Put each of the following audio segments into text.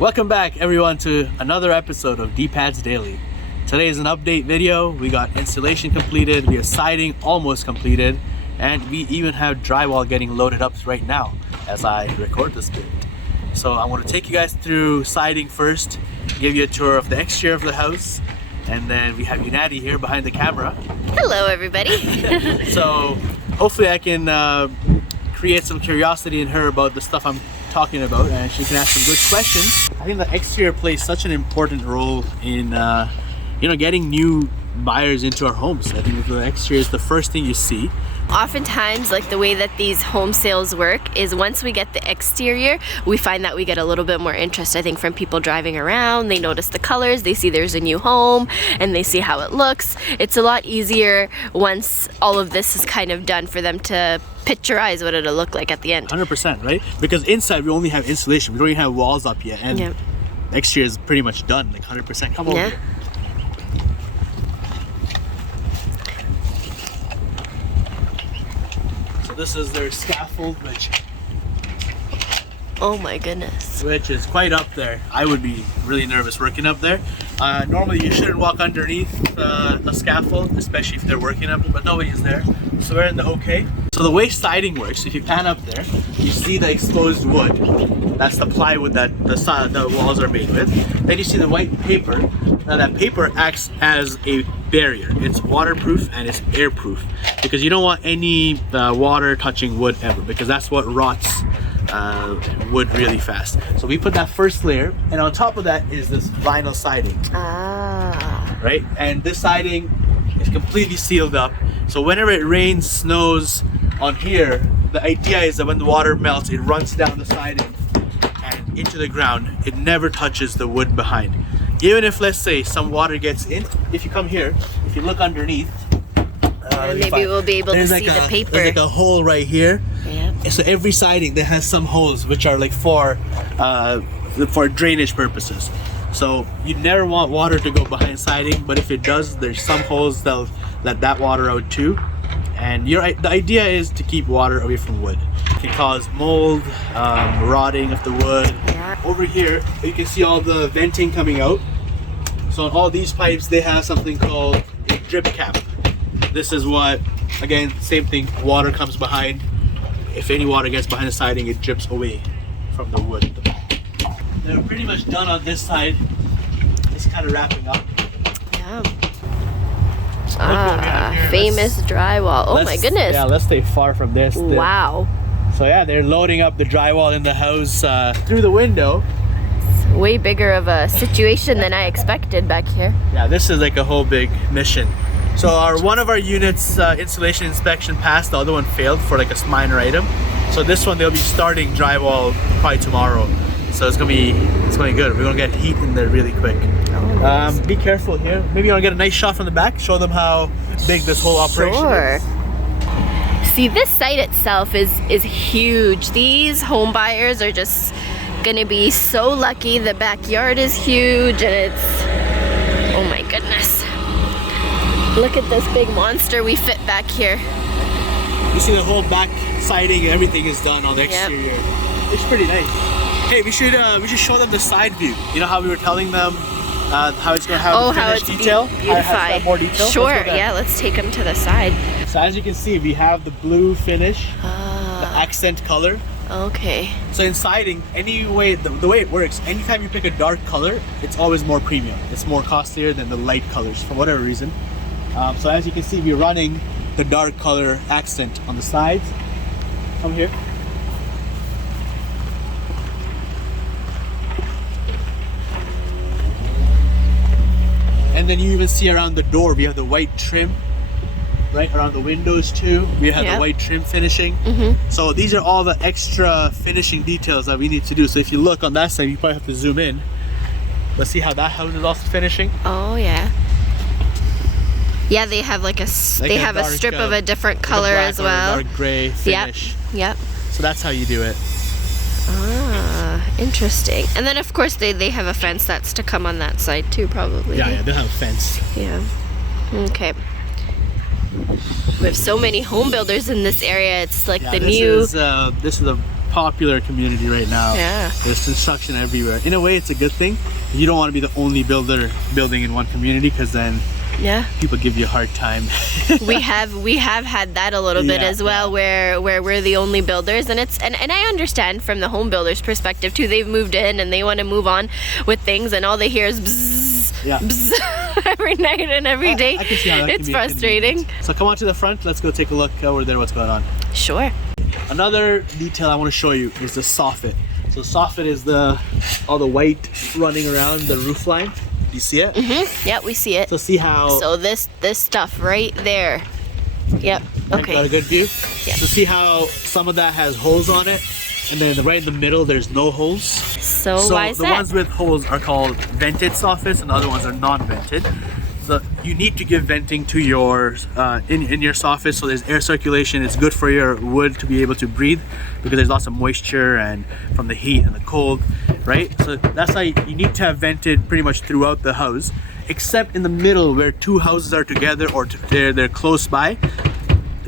Welcome back everyone to another episode of DPAD's Daily. Today is an update video. We got installation completed, we have siding almost completed, and we even have drywall getting loaded up right now as I record this video. So I want to take you guys through siding first, give you a tour of the exterior of the house, and then we have Unadi here behind the camera. Hello everybody. So hopefully I can create some curiosity in her about the stuff I'm talking about, and she can ask some good questions. I think the exterior plays such an important role in getting new buyers into our homes. I think the exterior is the first thing you see. Oftentimes, like the way that these home sales work is once we get the exterior, we find that we get a little bit more interest, I think, from people driving around. They notice the colors, they see there's a new home, and they see how it looks. It's a lot easier once all of this is kind of done for them to picturize what it'll look like at the end. 100%, right? Because inside we only have insulation, we don't even have walls up yet, and the exterior is pretty much done, like 100%. Come over here. This is their scaffold, oh my goodness, which is quite up there. I would be really nervous working up there. Normally you shouldn't walk underneath a scaffold, especially if they're working up, but nobody's there, so we're in the okay. So the way siding works, if you pan up there, you see the exposed wood. That's the plywood that the walls are made with. Then you see the white paper. Now that paper acts as a barrier. It's waterproof and it's airproof because you don't want any water touching wood ever, because that's what rots wood really fast. So we put that first layer, and on top of that is this vinyl siding. Right? And this siding is completely sealed up. So whenever it rains, snows on here, the idea is that when the water melts, it runs down the siding and into the ground. It never touches the wood behind. Even if, let's say, some water gets in, if you come here, if you look underneath, maybe we'll be able to see the paper. There's like a hole right here. Yeah. So every siding that has some holes, which are like for drainage purposes. So you never want water to go behind siding, but if it does, there's some holes that'll let that water out too. And the idea is to keep water away from wood. It can cause mold, rotting of the wood. Yeah. Over here, you can see all the venting coming out. So on all these pipes, they have something called a drip cap. This is what, again, same thing, water comes behind. If any water gets behind the siding, it drips away from the wood. They're pretty much done on this side. It's kind of wrapping up. Yeah. Famous drywall. Oh my goodness. Yeah, let's stay far from this. Wow. So yeah, they're loading up the drywall in the house through the window. It's way bigger of a situation than I expected back here. Yeah, this is like a whole big mission. So one of our units installation inspection passed, the other one failed for like a minor item. So this one they'll be starting drywall probably tomorrow. So it's gonna be good. We're gonna get heat in there really quick. Nice. Be careful here. Maybe you wanna get a nice shot from the back, show them how big this whole operation is. See, this site itself is huge. These home buyers are just gonna be so lucky. The backyard is huge, and it's, oh my goodness. Look at this big monster we fit back here. You see the whole back siding, everything is done on the exterior. It's pretty nice. Hey, we should show them the side view. You know how we were telling them how it's going to have the finished detail? Beautified. More detail? Sure, yeah, let's take them to the side. So as you can see, we have the blue finish, the accent color. Okay. So in siding, the way it works, anytime you pick a dark color, it's always more premium. It's more costlier than the light colors for whatever reason. So as you can see, we're running the dark color accent on the sides. Come here. And then you even see around the door, we have the white trim, right around the windows too. We have the white trim finishing. So these are all the extra finishing details that we need to do. So if you look on that side, you probably have to zoom in. Let's see how that house is also finishing. Oh yeah. Yeah, they have like a strip of a different color as well. Dark gray finish. Yep. So that's how you do it. Interesting. And then of course they have a fence that's to come on that side too, probably. Yeah, they'll have a fence. Yeah. Okay. We have so many home builders in this area. It's like this is popular community right now. Yeah. There's construction everywhere. In a way, it's a good thing. You don't want to be the only builder building in one community, because then Yeah. people give you a hard time. we have had that a little bit as well, where we're the only builders, and I understand from the home builders perspective too. They've moved in and they want to move on with things, and all they hear is bzzz, bzzz every night and every day. I can see how that it's can be frustrating. So come on to the front. Let's go take a look over there what's going on. Sure. Another detail I want to show you is the soffit. So soffit is all the white running around the roof line. Do you see it? Mm-hmm. Yeah, we see it. So see how... So this stuff right there. Yep. Okay. Got a good view? Yeah. So see how some of that has holes on it, and then right in the middle there's no holes. So why is the that? ones with holes are called vented soffits, and the other ones are non-vented. So you need to give venting to your in your soffit, so there's air circulation. It's good for your wood to be able to breathe, because there's lots of moisture and from the heat and the cold, right? So that's why you need to have vented pretty much throughout the house, except in the middle where two houses are together or they're close by,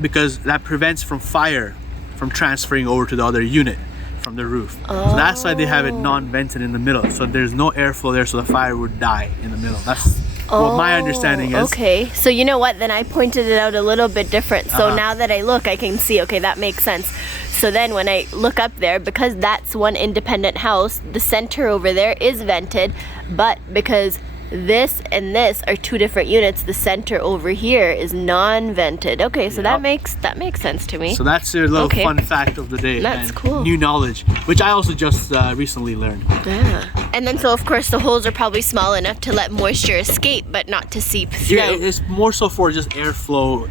because that prevents from fire from transferring over to the other unit from the roof. So that's why they have it non-vented in the middle, so there's no airflow there, so the fire would die in the middle. That's what my understanding is. Okay, so you know what, then I pointed it out a little bit different. So now that I look, I can see, okay, that makes sense. So then when I look up there, because that's one independent house, the center over there is vented, but because this and this are two different units, the center over here is non-vented. Okay, so that makes sense to me. So that's your little fun fact of the day. That's and cool. New knowledge, which I also just recently learned. Yeah. And then so of course the holes are probably small enough to let moisture escape, but not to seep through. Yeah, it's more so for just airflow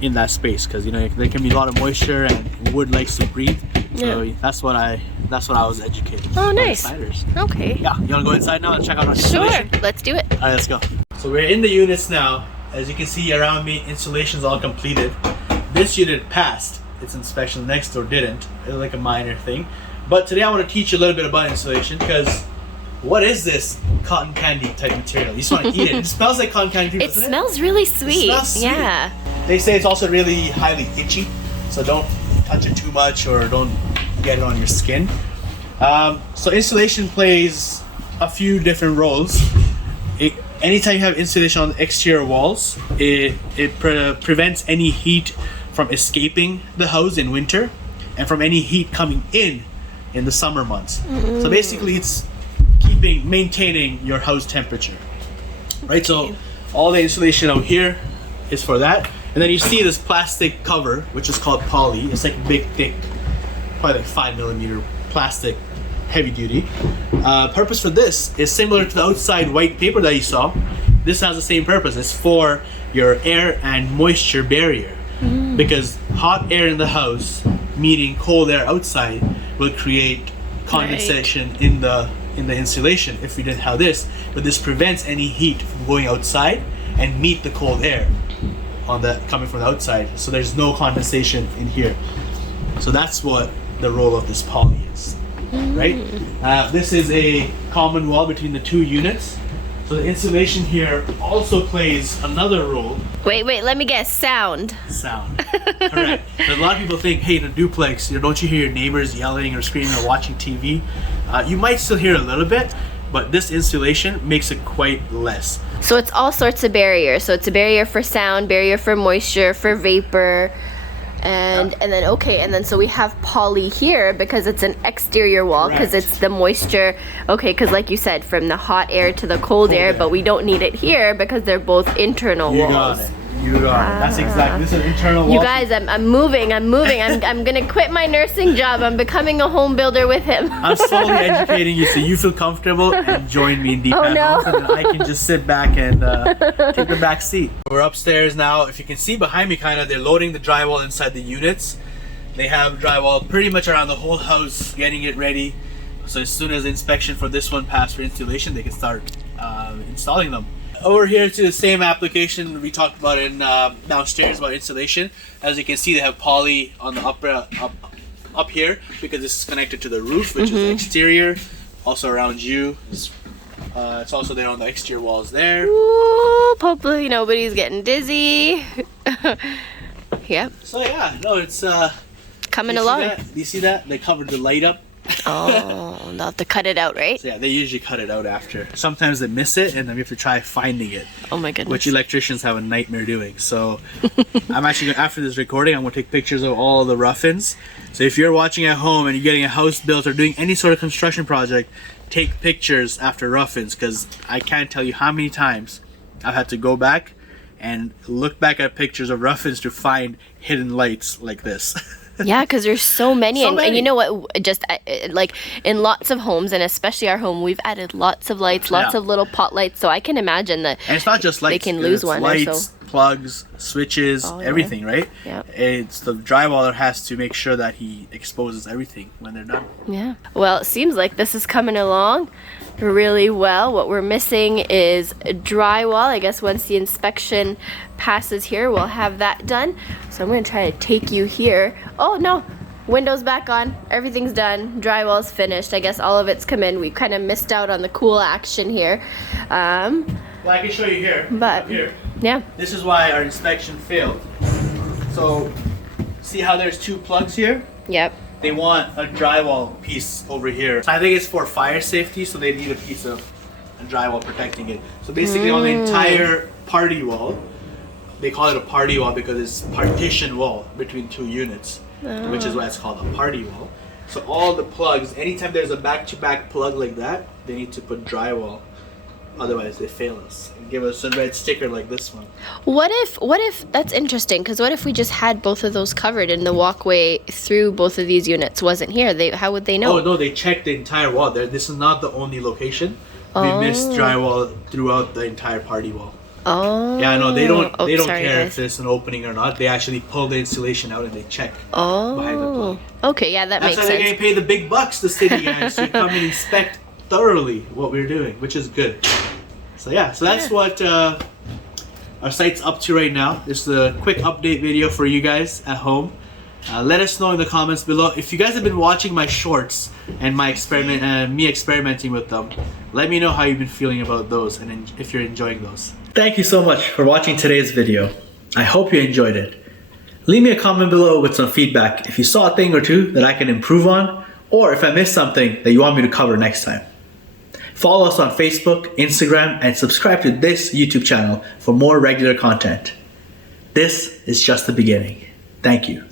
in that space, because you know there can be a lot of moisture and wood likes to breathe. So that's what I was educated. Oh, nice. Insiders. Okay. Yeah, you wanna go inside now and check out our installation? Sure, let's do it. All right, let's go. So we're in the units now. As you can see around me, installation's all completed. This unit passed its inspection, the next door didn't. It was like a minor thing. But today I want to teach you a little bit about installation, because what is this cotton candy type material? You just want to eat it. It smells like cotton candy, doesn't it? Smells really sweet. It smells sweet. Yeah. They say it's also really highly itchy, so don't touch it too much or don't get it on your skin. So installation plays a few different roles. Anytime you have installation on the exterior walls, it prevents any heat from escaping the house in winter, and from any heat coming in the summer months. So basically it's maintaining your house temperature, right? So all the insulation out here is for that. And then you see this plastic cover, which is called poly. It's like big, thick, probably like 5mm plastic, heavy duty. Purpose for this is similar to the outside white paper that you saw. This has the same purpose. It's for your air and moisture barrier, because hot air in the house meeting cold air outside will create condensation in the insulation if we didn't have this. But this prevents any heat from going outside and meet the cold air coming from the outside, so there's no condensation in here. So that's what the role of this poly is, right? This is a common wall between the two units, so the insulation here also plays another role. Wait, let me guess. Sound. Correct. A lot of people think, hey, in a duplex, don't you hear your neighbors yelling or screaming or watching TV? You might still hear a little bit, but this insulation makes it quite less. So it's all sorts of barriers. So it's a barrier for sound, barrier for moisture, for vapor, and then so we have poly here because it's an exterior wall, because it's the moisture. Okay, because like you said, from the hot air to the cold air, but we don't need it here because they're both internal walls. You got it. That's exactly. This is an internal wall. You guys, I'm moving. I'm gonna quit my nursing job. I'm becoming a home builder with him. I'm slowly educating you so you feel comfortable and join me in DPAD homes, and then I can just sit back and take the back seat. We're upstairs now. If you can see behind me, they're loading the drywall inside the units. They have drywall pretty much around the whole house, getting it ready. So as soon as the inspection for this one passed for installation, they can start installing them. Over here to the same application we talked about in downstairs about installation. As you can see, they have poly on the up here because this is connected to the roof, which is the exterior. Also around you, it's also there on the exterior walls there. Ooh, hopefully nobody's getting dizzy. Yep. So yeah, no, it's coming Do along. you see that? They covered the light up. Oh, they'll have to cut it out, right? So yeah, they usually cut it out after. Sometimes they miss it, and then we have to try finding it. Oh my goodness. Which electricians have a nightmare doing. So I'm actually gonna, after this recording, I'm gonna take pictures of all the rough-ins. So if you're watching at home and you're getting a house built or doing any sort of construction project, take pictures after rough-ins, because I can't tell you how many times I've had to go back and look back at pictures of rough-ins to find hidden lights like this. Yeah, because there's so many. So And you know what, just like in lots of homes, and especially our home, we've added lots of lights, lots of little pot lights, so I can imagine that. And it's not just lights. They can lose it's one lights, or so. plugs, switches, everything, right? Yeah. It's the drywaller has to make sure that he exposes everything when they're done. Yeah. Well, it seems like this is coming along really well. What we're missing is drywall. I guess once the inspection passes here, we'll have that done. So I'm going to try to take you here. Oh no, windows back on, everything's done, drywall's finished. I guess all of it's come in. We kind of missed out on the cool action here. Well, I can show you here. But here. Yeah. This is why our inspection failed. So see how there's two plugs here? Yep. They want a drywall piece over here. I think it's for fire safety, so they need a piece of drywall protecting it. So basically on the entire party wall, they call it a party wall because it's partition wall between two units, which is why it's called a party wall. So all the plugs, anytime there's a back-to-back plug like that, they need to put drywall. Otherwise they fail us and give us a red sticker like this one. What if that's interesting, because what if we just had both of those covered and the walkway through both of these units wasn't here? How would they know? Oh no, they checked the entire wall. This is not the only location. We missed drywall throughout the entire party wall. Oh. Yeah, no, they don't sorry, care guys. if there's an opening or not. They actually pull the insulation out and they check behind the plug. Okay, yeah, that That's makes why sense. they're getting paid the big bucks, the city guys, to come and inspect thoroughly what we're doing, which is good. So yeah, so that's what our site's up to right now. This is a quick update video for you guys at home. Let us know in the comments below if you guys have been watching my shorts and my me experimenting with them. Let me know how you've been feeling about those and if you're enjoying those. Thank you so much for watching today's video. I hope you enjoyed it. Leave me a comment below with some feedback if you saw a thing or two that I can improve on, or if I missed something that you want me to cover next time. Follow us on Facebook, Instagram, and subscribe to this YouTube channel for more regular content. This is just the beginning. Thank you.